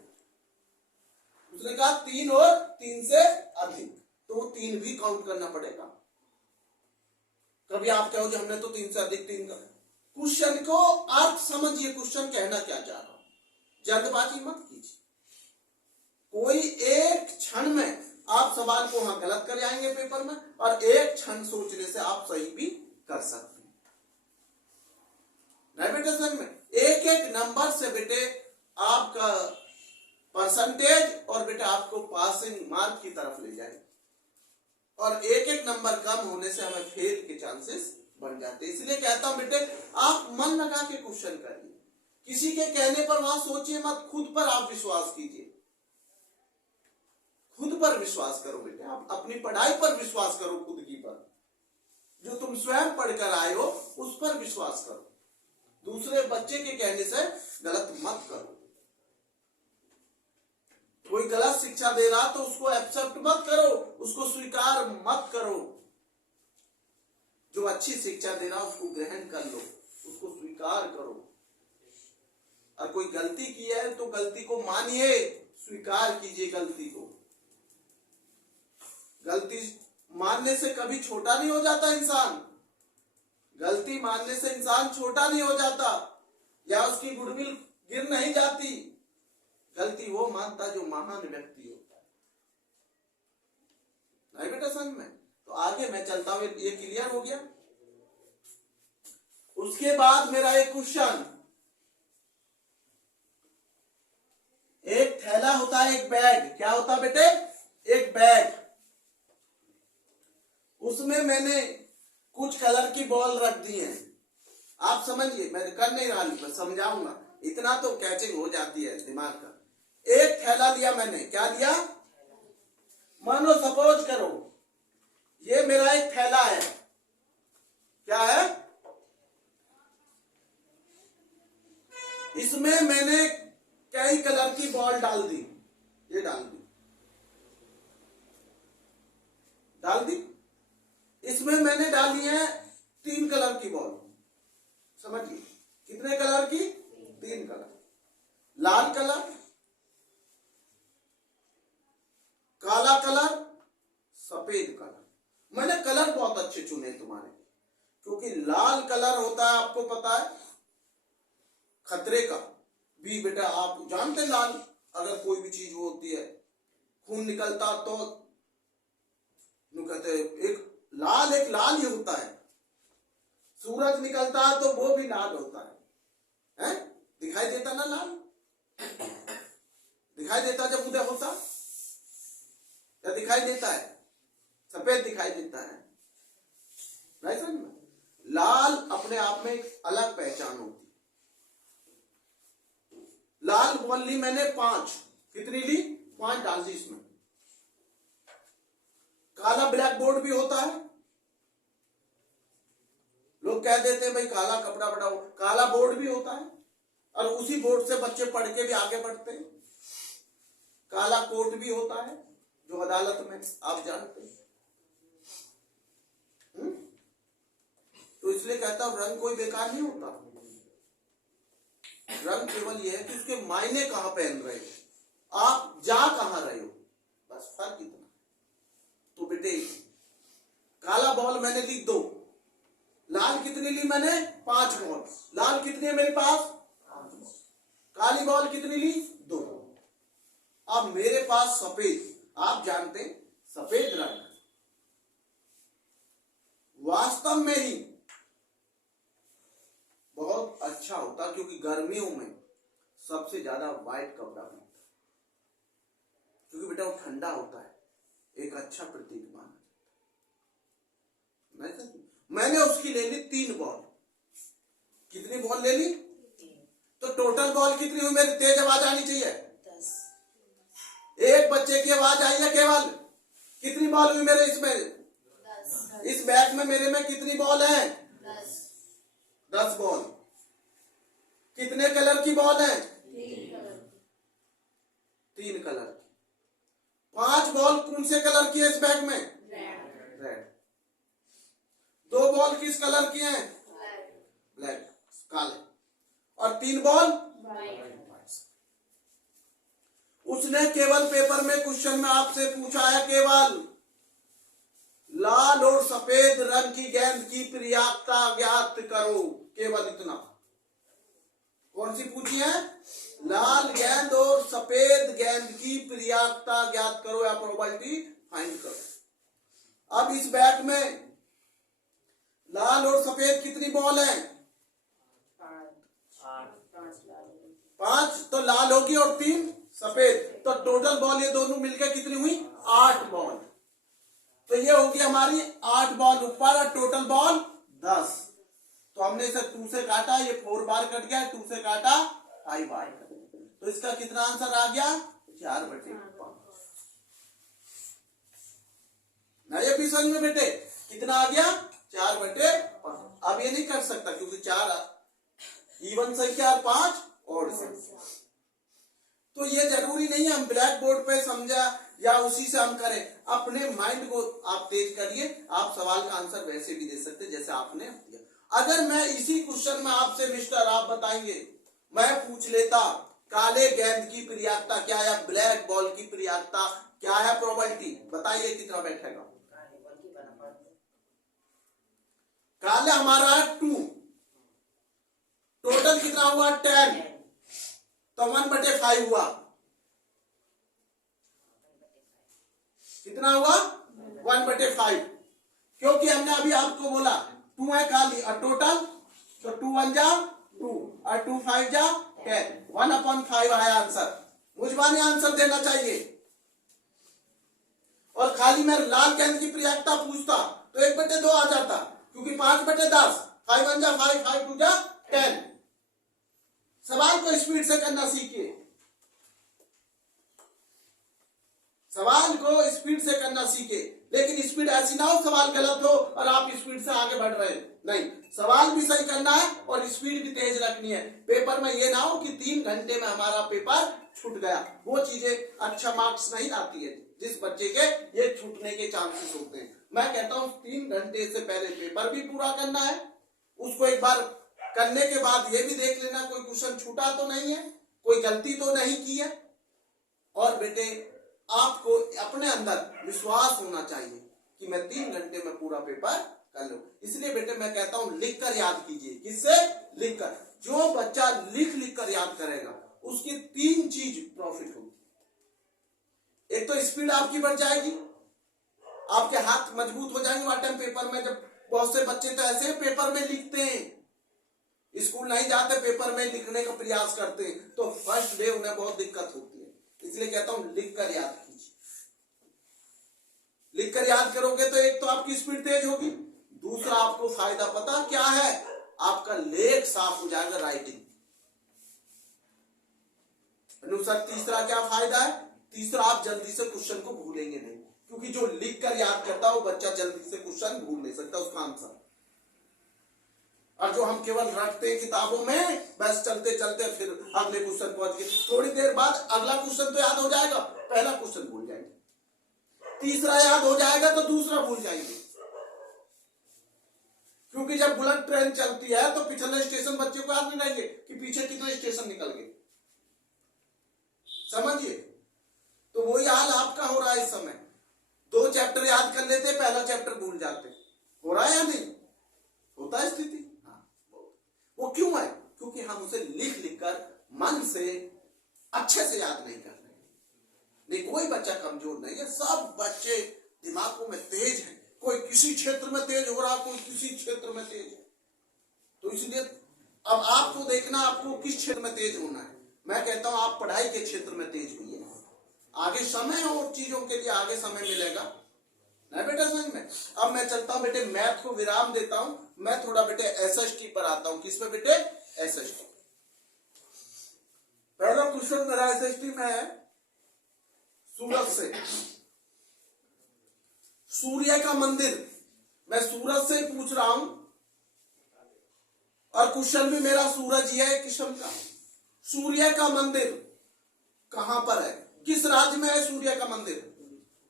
उसने कहा 3 और 3 से अधिक, तो वो 3 भी काउंट करना पड़ेगा। कभी आप कहोगे हमने तो 3 से अधिक 3 का। क्वेश्चन को अर्थ समझिए, क्वेश्चन कहना क्या चाह रहा हूं, जल्दबाजी मत कीजिए। कोई एक क्षण में आप सवाल को वहां गलत कर जाएंगे पेपर में, और एक क्षण सोचने से आप सही भी कर सकते हैं। नहीं बेटे सर में एक एक नंबर से बेटे आपका परसेंटेज और बेटे आपको पासिंग मार्क की तरफ ले जाए, और एक एक नंबर कम होने से हमें फेल के चांसेस बढ़ जाते। इसलिए कहता हूं बेटे आप मन लगा के क्वेश्चन करिए, किसी के कहने पर वहां सोचिए मत, खुद पर आप विश्वास कीजिए। खुद पर विश्वास करो बेटे, आप अपनी पढ़ाई पर विश्वास करो, खुद की पर, जो तुम स्वयं पढ़कर आए हो उस पर विश्वास करो। दूसरे बच्चे के कहने से गलत मत करो। कोई गलत शिक्षा दे रहा तो उसको एक्सेप्ट मत करो, उसको स्वीकार मत करो। जो अच्छी शिक्षा दे रहा उसको ग्रहण कर लो, उसको स्वीकार करो। और कोई गलती की है तो गलती को मानिए, स्वीकार कीजिए गलती को। गलती मानने से कभी छोटा नहीं हो जाता इंसान, गलती मानने से इंसान छोटा नहीं हो जाता, या उसकी गुडविल गिर नहीं जाती। गलती वो मानता जो महान व्यक्ति होता है। नहीं बेटा समझ में। तो आगे मैं चलता हूं, ये क्लियर हो गया। उसके बाद मेरा एक क्वेश्चन, एक थैला होता है, एक बैग, क्या होता है बेटे, एक बैग, उसमें मैंने कुछ कलर की बॉल रख दी है। आप समझिए, मैं कर नहीं रहा, मैं समझाऊंगा, इतना तो कैचिंग हो जाती है दिमाग का। एक थैला लिया मैंने, क्या लिया, मानो सपोज करो ये मेरा एक थैला है, क्या है, इसमें मैंने कई कलर की बॉल डाल दी, ये डाल दी, इसमें मैंने डाली है 3 कलर की बॉल। समझिए कितने कलर की, 3 कलर, लाल कलर, काला कलर, सफेद कलर। मैंने कलर बहुत अच्छे चुने तुम्हारे, क्योंकि लाल कलर होता है आपको पता है खतरे का भी बेटा, आप जानते लाल अगर कोई भी चीज होती है खून निकलता तो कहते एक लाल ही होता है, सूरज निकलता है तो वो भी लाल होता है? दिखाई देता ना लाल, दिखाई देता जब उदय होता, या दिखाई देता है सफेद दिखाई देता है? नहीं समझ में। लाल अपने आप में एक अलग पहचान होती है। लाल बॉल ली मैंने 5, कितनी ली, 5 डाल दी इसमें। काला ब्लैक बोर्ड भी होता है, लोग कह देते हैं भाई काला कपड़ा बढ़ाओ, काला बोर्ड भी होता है, और उसी बोर्ड से बच्चे पढ़ के भी आगे बढ़ते हैं। काला कोट भी होता है जो अदालत में आप जानते हैं। तो इसलिए कहता हूं रंग कोई बेकार नहीं होता, रंग केवल यह है कि उसके मायने कहां पहन रहे हैं। आप जा कहां रहे हो, बस फर्क इतना। तो बेटे काला बॉल मैंने ली 2, लाल कितनी ली मैंने 5 बॉल, लाल कितनी है मेरे पास 5 बॉल, काली बॉल कितनी ली 2। अब मेरे पास सफेद, आप जानते सफेद रंग वास्तव में ही बहुत अच्छा होता, क्योंकि गर्मियों में सबसे ज्यादा व्हाइट कपड़ा पहनता है, क्योंकि बेटा वो ठंडा होता है, एक अच्छा प्रतीक माना जाता है। मैंने उसकी ले ली 3 बॉल, कितनी बॉल ले ली, तो टोटल बॉल कितनी हुई मेरी, तेज आवाज आनी चाहिए, 10। एक बच्चे की आवाज आई है केवल, कितनी बॉल हुई मेरे इसमें 10। इस बैग में मेरे में कितनी बॉल है 10। 10 बॉल। कितने कलर की बॉल है 3 कलर की। 5 बॉल कौन से कलर की है इस बैग में, रेड। 2 बॉल किस कलर की हैं, ब्लैक काले, और 3 बॉल उसने केवल पेपर में क्वेश्चन में आपसे पूछा है केवल लाल और सफेद रंग की गेंद की प्रयाक्ता ज्ञात करो, केवल इतना। कौन सी पूछी है, लाल गेंद और सफेद गेंद की प्रयाक्ता ज्ञात करो या प्रोबेबिलिटी फाइंड करो। अब इस बैग में लाल और सफेद कितनी बॉल है 5, तो लाल होगी और 3 सफेद, तो टोटल बॉल ये दोनों मिलकर कितनी हुई 8 बॉल। तो ये होगी हमारी 8 बॉल ऊपर और टोटल बॉल 10। तो हमने इसे 2 से काटा, ये 4 बार कट गया, 2 से काटा 5 बार, तो इसका कितना आंसर आ गया 4/5। नए पीसन में बेटे कितना आ गया 4/5। अब ये नहीं कर सकता क्योंकि 4 इवन संख्या और 5 ऑड संख्या। तो ये जरूरी नहीं है हम ब्लैक बोर्ड पे समझा या उसी से हम करें, अपने माइंड को आप तेज करिए, आप सवाल का आंसर वैसे भी दे सकते जैसे आपने दिया। अगर मैं इसी क्वेश्चन में आपसे मिस्टर आप बताएंगे, मैं पूछ लेता काले गेंद की प्रयाक्ता क्या है, ब्लैक बॉल की प्रयाक्ता क्या है, प्रोबेबिलिटी बताइए कितना बैठेगा। काले हमारा 2, टोटल कितना हुआ 10, तो 1/5 हुआ, कितना हुआ 1/5, क्योंकि हमने अभी आपको बोला 2 है काली और टोटल, तो 2 1 जा 2 और 2 5 जा 10, 1/5 आया आंसर। मुझे आंसर देना चाहिए। और खाली मैं लाल गेंद की प्रयाक्ता पूछता तो 1/2 आ जाता, क्योंकि 5/10, 5 1 जा 5, 5 2 जा 10। सवाल को स्पीड से करना सीखिए, सवाल को स्पीड से करना सीखिए, लेकिन स्पीड ऐसी ना हो सवाल गलत हो और आप स्पीड से आगे बढ़ रहे हैं, नहीं, सवाल भी सही करना है और स्पीड भी तेज रखनी है। पेपर में ये ना हो कि 3 घंटे में हमारा पेपर छूट गया, वो चीजें अच्छा मार्क्स नहीं आती है, जिस बच्चे के ये छूटने के चांसेस होते हैं। मैं कहता हूं 3 घंटे से पहले पेपर भी पूरा करना है, उसको एक बार करने के बाद ये भी देख लेना कोई क्वेश्चन छूटा तो नहीं है, कोई गलती तो नहीं की है। और बेटे आपको अपने अंदर विश्वास होना चाहिए कि मैं 3 घंटे में पूरा पेपर कर लूं। इसलिए बेटे मैं कहता हूं लिख कर याद कीजिए, किससे लिख कर। जो बच्चा लिख लिख कर याद करेगा उसकी 3 चीज प्रॉफिट होगी। एक तो स्पीड आपकी बढ़ जाएगी, आपके हाथ मजबूत हो जाएंगे। वाट टाइम पेपर में जब बहुत से बच्चे तो ऐसे पेपर में लिखते हैं, स्कूल नहीं जाते पेपर में लिखने का प्रयास करते हैं, तो फर्स्ट डे उन्हें बहुत दिक्कत होती है। इसलिए कहता हूं लिख कर याद कीजिए। लिख कर याद करोगे तो एक तो आपकी स्पीड तेज होगी, दूसरा आपको फायदा पता क्या है, आपका लेख साफ हो जाएगा, राइटिंग। अनुसार तीसरा क्या फायदा है, तीसरा आप जल्दी से क्वेश्चन को भूलेंगे नहीं, क्योंकि जो लिख कर याद करता है वो बच्चा जल्दी से क्वेश्चन भूल नहीं सकता उसका आंसर। और जो हम केवल रखते हैं किताबों में, बस चलते चलते फिर अगले क्वेश्चन पहुंच गए, थोड़ी देर बाद अगला क्वेश्चन तो याद हो जाएगा, पहला क्वेश्चन भूल जाएंगे, तीसरा याद हो जाएगा तो दूसरा भूल जाएंगे। क्योंकि जब बुलेट ट्रेन चलती है तो पिछले स्टेशन बच्चे को याद नहीं रहेंगे कि पीछे कितने स्टेशन निकल गए, समझिए। तो वही हाल आपका हो रहा है इस समय। 2 चैप्टर याद कर लेते, पहला चैप्टर भूल जाते। हो रहा है या नहीं होता है स्थिति? हाँ। वो क्यों है? क्योंकि हम उसे लिख लिख कर मन से अच्छे से याद नहीं कर रहे। नहीं, कोई बच्चा कमजोर नहीं है, सब बच्चे दिमागों में तेज हैं। कोई किसी क्षेत्र में तेज हो रहा, कोई किसी क्षेत्र में तेज है। तो इसलिए अब आपको देखना, आपको किस क्षेत्र में तेज होना है। मैं कहता हूं आप पढ़ाई के क्षेत्र में तेज हुई है। आगे समय और चीजों के लिए आगे समय मिलेगा नहीं बेटा, समझ में। अब मैं चलता हूं बेटे, मैथ को विराम देता हूं। मैं थोड़ा बेटे एसएसटी पर आता हूं। किस पे बेटे? एसएसटी। पहला क्वेश्चन मेरा एसएसटी में है सूरत से। सूर्य का मंदिर, मैं सूरत से ही पूछ रहा हूं और क्वेश्चन भी मेरा सूरज ही है किस्म का। सूर्य का मंदिर कहां पर है? किस राज्य में है सूर्य का मंदिर?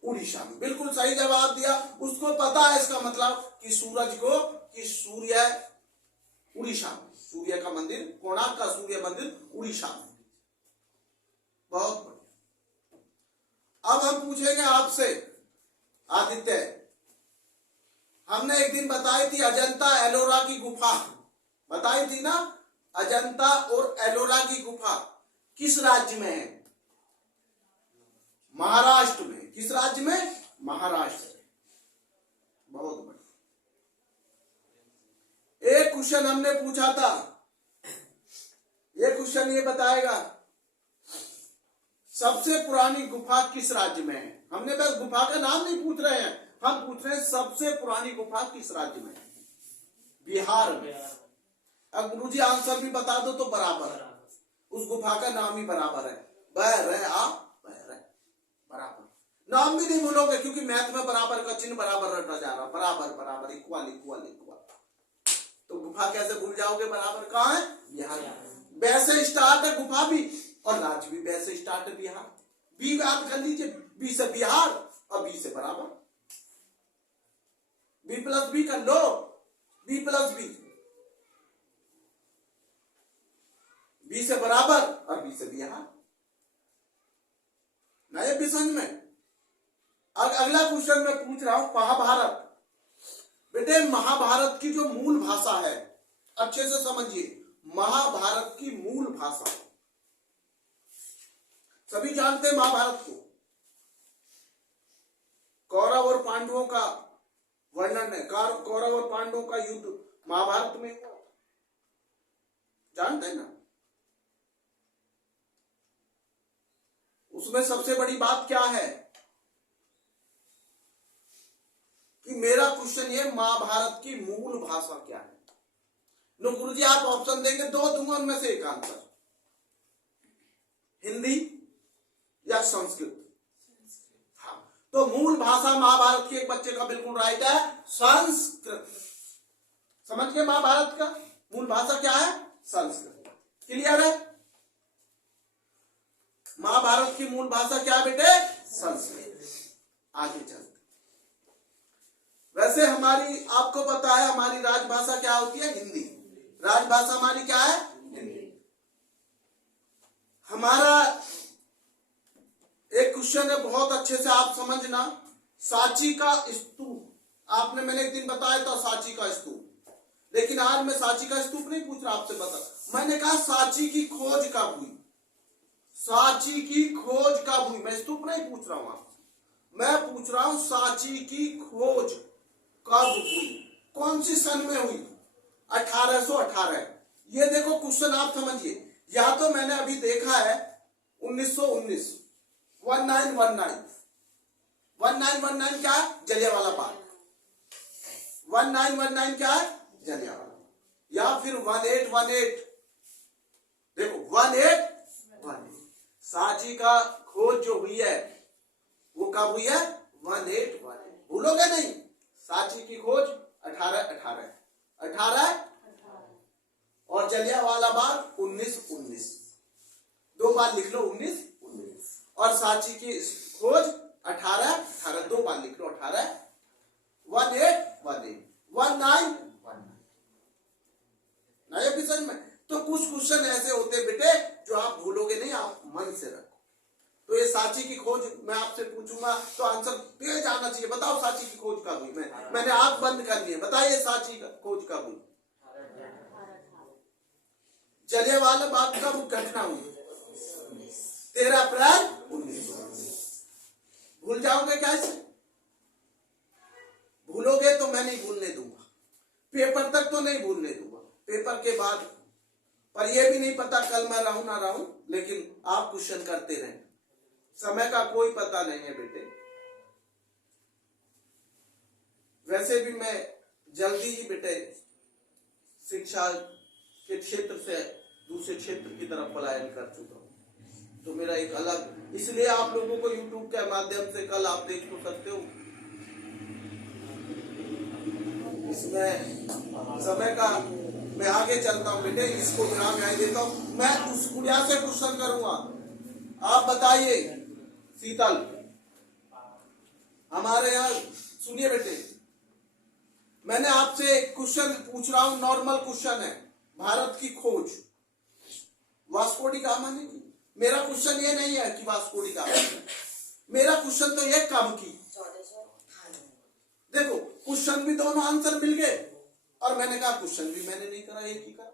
उड़ीसा में। बिल्कुल सही जवाब दिया। उसको पता है इसका मतलब कि सूरज को, कि सूर्य उड़ीसा में, सूर्य का मंदिर, कोणार्क का सूर्य मंदिर उड़ीसा में। बहुत बढ़िया। अब हम पूछेंगे आपसे आदित्य, हमने एक दिन बताई थी अजंता एलोरा की गुफा, बताई थी ना? अजंता और एलोरा की गुफा किस राज्य में है? महाराष्ट्र में। किस राज्य में? महाराष्ट्र। बहुत बढ़िया। एक क्वेश्चन हमने पूछा था, ये क्वेश्चन ये बताएगा सबसे पुरानी गुफा किस राज्य में है। हमने बस गुफा का नाम नहीं पूछ रहे हैं, हम पूछ रहे हैं सबसे पुरानी गुफा किस राज्य में है। बिहार में। अब गुरुजी आंसर भी बता दो तो बराबर, उस गुफा का नाम ही बराबर है, बराबर। नाम भी नहीं भूलोगे क्योंकि मैथ में बराबर का चिन्ह बराबर रटा जा रहा, बराबर बराबर, इक्वल इक्वल इक्वल। तो गुफा कैसे भूल जाओगे? बराबर कहाँ है? बिहार। वैसे स्टार्ट है गुफा भी और राज्य भी वैसे स्टार्ट है बिहार। बी याद कर लीजिए, बी से बिहार और बी से बराबर, बी प्लस बी कर लो, बी प्लस बी, बी से बराबर और बी से बिहार। नए भी समझ में। अगला क्वेश्चन मैं पूछ रहा हूं महाभारत। बेटे महाभारत की जो मूल भाषा है, अच्छे से समझिए, महाभारत की मूल भाषा, सभी जानते हैं महाभारत को। कौरव और पांडवों का वर्णन है, कौरव और पांडवों का युद्ध महाभारत में हुआ, जानते हैं ना? उसमें सबसे बड़ी बात क्या है कि मेरा क्वेश्चन ये, महाभारत की मूल भाषा क्या है? नो गुरुजी आप ऑप्शन देंगे, 2 दूंगा उनमें से एक आंसर, हिंदी या संस्कृत। हाँ, तो मूल भाषा महाभारत के एक बच्चे का बिल्कुल राइट है, संस्कृत। समझ गए? महाभारत का मूल भाषा क्या है? संस्कृत। क्लियर है? महाभारत की मूल भाषा क्या है बेटे? संस्कृत। आगे चलते। वैसे हमारी, आपको पता है हमारी राजभाषा क्या होती है? हिंदी। राजभाषा हमारी क्या है? हिंदी। हमारा एक क्वेश्चन है, बहुत अच्छे से आप समझना, सांची का स्तूप। आपने, मैंने एक दिन बताया था सांची का स्तूप, लेकिन आज मैं सांची का स्तूप नहीं पूछ रहा आपसे, बता। मैंने कहा सांची की खोज कब हुई, सांची की खोज कब हुई। मैं स्तूप नहीं पूछ रहा हूं आपसे, मैं पूछ रहा हूं सांची की खोज कब हुई, कौन सी सन में हुई? 1818। ये देखो क्वेश्चन आप समझिए, या तो मैंने अभी देखा है 1919, 1919 क्या है? जलियांवाला बाग। 1919 क्या है? जलियांवाला। या फिर 1818, देखो 1818। सांची का खोज जो हुई है वो कब हुई है? 1818। भूलोगे नहीं? सांची की खोज 1818 और जलियांवाला बाग 1919। 2 बार लिख लो 1919, और सांची की खोज 1818, 2 बार लिख लो 1819। नए विषय में तो कुछ क्वेश्चन ऐसे होते बेटे जो आप भूलोगे नहीं, आप मन से रखो। तो ये सांची की खोज मैं आपसे पूछूंगा तो आंसर तेज आना चाहिए। बताओ सांची की खोज कब हुई? मैंने आंख बंद कर ली है, बताइए सांची की खोज कब हुई? जलियांवाला बाग का वो घटना हुई 13 अप्रैल 1919। भूल जाओगे कैसे? भूलोगे तो मैं नहीं भूलने दूंगा, पेपर तक तो नहीं भूलने दूंगा, पेपर के बाद पर यह भी नहीं पता कल मैं रहूं ना रहूं, लेकिन आप क्वेश्चन करते रहें। समय का कोई पता नहीं है बेटे। वैसे भी मैं जल्दी ही बेटे शिक्षा के क्षेत्र से दूसरे क्षेत्र की तरफ पलायन कर चुका हूं, तो मेरा एक अलग, इसलिए आप लोगों को YouTube के माध्यम से कल आप देख तो सकते हो। इसमें समय का मैं आगे चलता हूं बेटे, इसको विराम यहीं देता हूं। मैं उस गुड़िया से क्वेश्चन करूंगा, आप बताइए शीतल, हमारे यहाँ सुनिए बेटे, मैंने आपसे एक क्वेश्चन पूछ रहा हूं, नॉर्मल क्वेश्चन है, भारत की खोज वास्को डी गामा ने की। मेरा क्वेश्चन ये नहीं है कि वास्को डी गामा, मेरा क्वेश्चन तो ये कब की। देखो क्वेश्चन भी दोनों आंसर मिल गए, और मैंने कहा क्वेश्चन भी मैंने नहीं करा, एक ही करा।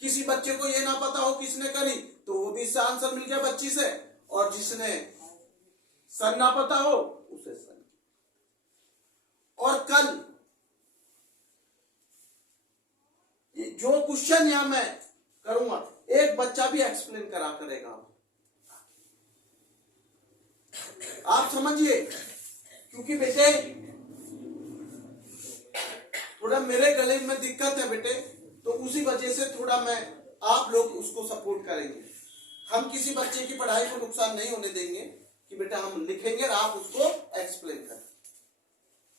किसी बच्चे को ये ना पता हो किसने करी तो वो भी इससे आंसर मिल गया बच्ची से, और जिसने सन ना पता हो उसे सन। और कल जो क्वेश्चन यहां मैं करूंगा एक बच्चा भी एक्सप्लेन करा करेगा, आप समझिए। क्योंकि बेटे थोड़ा मेरे गले में दिक्कत है बेटे, तो उसी वजह से थोड़ा मैं, आप लोग उसको सपोर्ट करेंगे। हम किसी बच्चे की पढ़ाई को नुकसान नहीं होने देंगे कि बेटा हम लिखेंगे और आप उसको एक्सप्लेन करें,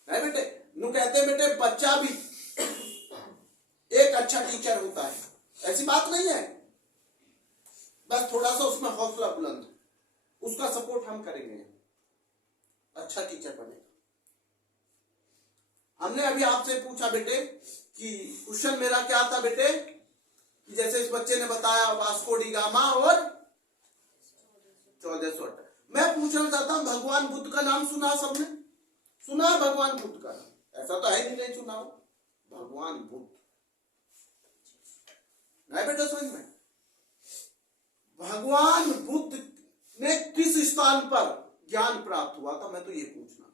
नहीं बेटे। नु कहते हैं बेटे बच्चा भी एक अच्छा टीचर होता है, ऐसी बात नहीं है, बस थोड़ा सा उसमें हौसला बुलंद, उसका सपोर्ट हम करेंगे, अच्छा टीचर बनेगा। हमने अभी आपसे पूछा बेटे कि क्वेश्चन मेरा क्या था बेटे, कि जैसे इस बच्चे ने बताया वास्को डी गामा और 1408। मैं पूछना चाहता हूं भगवान बुद्ध का नाम सुना सबने? सुना है भगवान बुद्ध का नाम? ऐसा तो है नहीं सुना हो भगवान बुद्ध, नहीं बेटा समझ में। भगवान बुद्ध ने किस स्थान पर ज्ञान प्राप्त हुआ था, मैं तो ये पूछना चाहता हूं।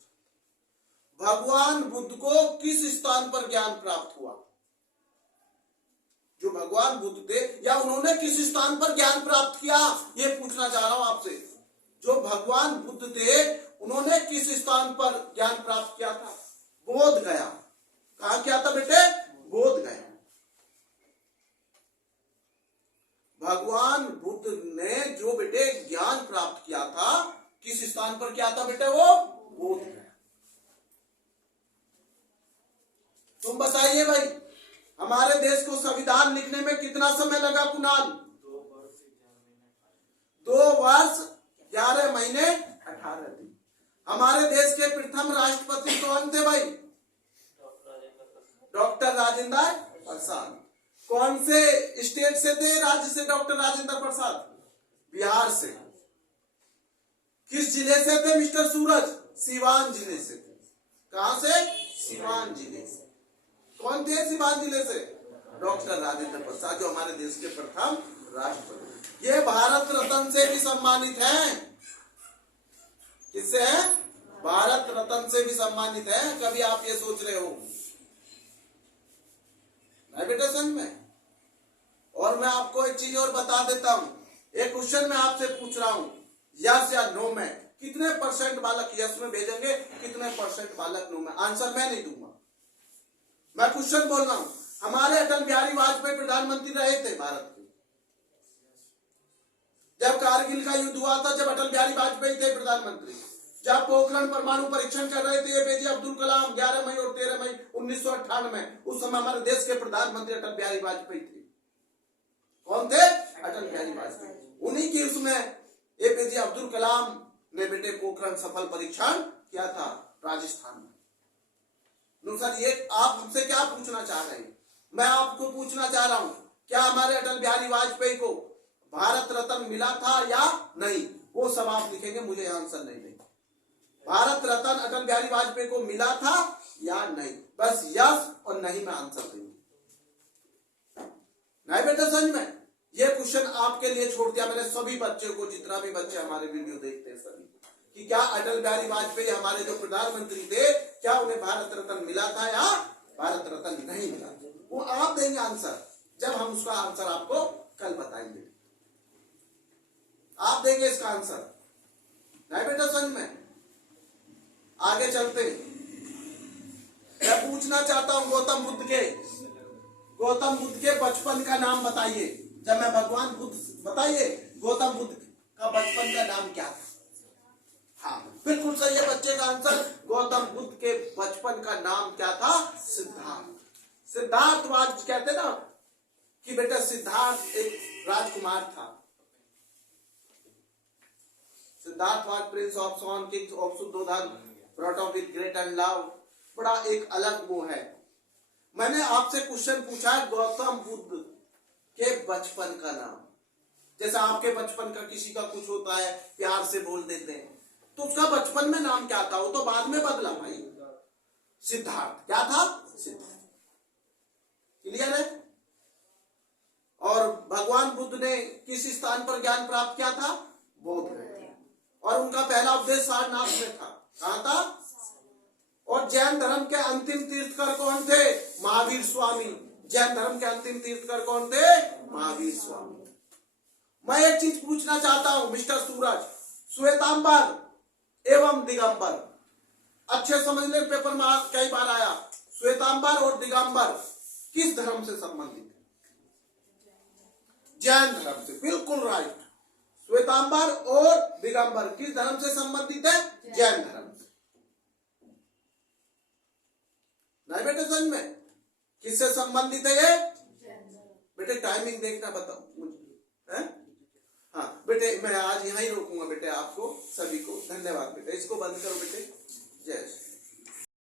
भगवान बुद्ध को किस स्थान पर ज्ञान प्राप्त हुआ? जो भगवान बुद्ध थे या उन्होंने किस स्थान पर ज्ञान प्राप्त किया, ये पूछना चाह रहा हूं आपसे। जो भगवान बुद्ध थे उन्होंने किस स्थान पर ज्ञान प्राप्त किया था? बोध गया। कहां किया था बेटे? बोध गया। भगवान बुद्ध ने जो बेटे ज्ञान प्राप्त किया था किस स्थान पर किया था बेटे? वो बोध गया। तुम बताइए भाई, हमारे देश को संविधान लिखने में कितना समय लगा कुणाल? 2 वर्ष 11 महीने 18 दिन। हमारे देश के प्रथम राष्ट्रपति कौन थे भाई? डॉक्टर राजेंद्र प्रसाद। कौन से स्टेट से थे, राज्य से डॉक्टर राजेंद्र प्रसाद? बिहार से। किस जिले से थे मिस्टर सूरज? सिवान जिले से थे। कहां से? सिवान जिले से। कौन थे सिवान जिले से? डॉक्टर राजेंद्र प्रसाद, जो हमारे देश के प्रथम राष्ट्रपति। ये भारत रत्न से भी सम्मानित हैं। किससे हैं? भारत रत्न से भी सम्मानित है। कभी आप ये सोच रहे हो? नहीं बेटा समझ में। और मैं आपको एक चीज और बता देता हूं, एक क्वेश्चन मैं आपसे पूछ रहा हूं, यस या नो में कितने परसेंट बालक यस में भेजेंगे, कितने परसेंट बालक नो में? आंसर मैं नहीं दूंगा, मैं क्वेश्चन बोल रहा हूं। हमारे अटल बिहारी वाजपेयी प्रधानमंत्री रहे थे भारत के। जब कारगिल का युद्ध हुआ था, जब अटल बिहारी वाजपेयी थे प्रधानमंत्री। जब पोखरण परमाणु परीक्षण कर रहे थे एपीजे अब्दुल कलाम 11 मई और 13 मई 1998, उस समय हमारे देश के प्रधानमंत्री अटल बिहारी वाजपेयी थे। कौन थे? अटल बिहारी वाजपेयी। उन्हीं की उसमें एपीजे अब्दुल कलाम ने बेटे पोखरण सफल परीक्षण किया था राजस्थान में। सर ये आप हमसे क्या पूछना चाह रहे हैं? मैं आपको पूछना चाह रहा हूं, क्या हमारे अटल बिहारी वाजपेयी को भारत रत्न मिला था या नहीं? वो सब आप लिखेंगे, मुझे आंसर नहीं देंगे। भारत रत्न अटल बिहारी वाजपेयी को मिला था या नहीं, बस यस और नहीं में आंसर देंगे। नहीं बेटा समझ में? ये क्वेश्चन आपके लिए छोड़ दिया मैंने सभी बच्चों को, जितना भी बच्चे हमारे वीडियो देखते हैं सभी, कि क्या अटल बिहारी वाजपेयी हमारे जो प्रधानमंत्री थे, क्या उन्हें भारत रत्न मिला था या भारत रत्न नहीं मिला? वो आप देंगे आंसर, जब हम उसका आंसर आपको कल बताएंगे। आप देंगे इसका आंसर। नहीं बेटा समझ में? आगे चलते, मैं पूछना चाहता हूं गौतम बुद्ध के बचपन का नाम बताइए। जब मैं भगवान बुद्ध, बताइए गौतम बुद्ध का बचपन का नाम क्या था? हाँ बिल्कुल सही है बच्चे का आंसर। गौतम बुद्ध के बचपन का नाम क्या था? सिद्धार्थ। सिद्धार्थ राज कहते ना कि बेटा सिद्धार्थ एक राजकुमार था। Siddhartha was prince of son, king of Shuddhodana, brought up with great and love. बड़ा एक अलग वो है। मैंने आपसे क्वेश्चन पूछा है गौतम बुद्ध के बचपन का नाम। जैसे आपके बचपन का किसी का कुछ होता है, प्यार से बोल देते हैं, तो उसका बचपन में नाम क्या था? वो तो बाद में बदला भाई। सिद्धार्थ क्या था? सिद्धार्थ। क्लियर है? और भगवान बुद्ध ने किस स्थान पर ज्ञान प्राप्त किया था? बौद्ध में। और उनका पहला उपदेश सारनाथ में था। कहां था? और जैन धर्म के अंतिम तीर्थकर कौन थे? महावीर स्वामी। जैन धर्म के अंतिम तीर्थकर कौन थे? महावीर स्वामी। मैं एक चीज पूछना चाहता हूं मिस्टर सूरज, श्वेतांबर एवं दिगंबर, अच्छे समझ ले, पेपर में कई बार आया। श्वेतांबर और दिगंबर किस धर्म से संबंधित है? जैन धर्म से। बिल्कुल राइट। श्वेतांबर और दिगंबर किस धर्म से संबंधित है? जैन धर्म से। नहीं बेटे समझ में? किससे संबंधित है ये? बेटे टाइमिंग देखना बताओ मुझे, है? हाँ बेटे मैं आज यहां ही रोकूंगा बेटे आपको सभी को। धन्यवाद बेटे। इसको बंद करो बेटे। जय श्री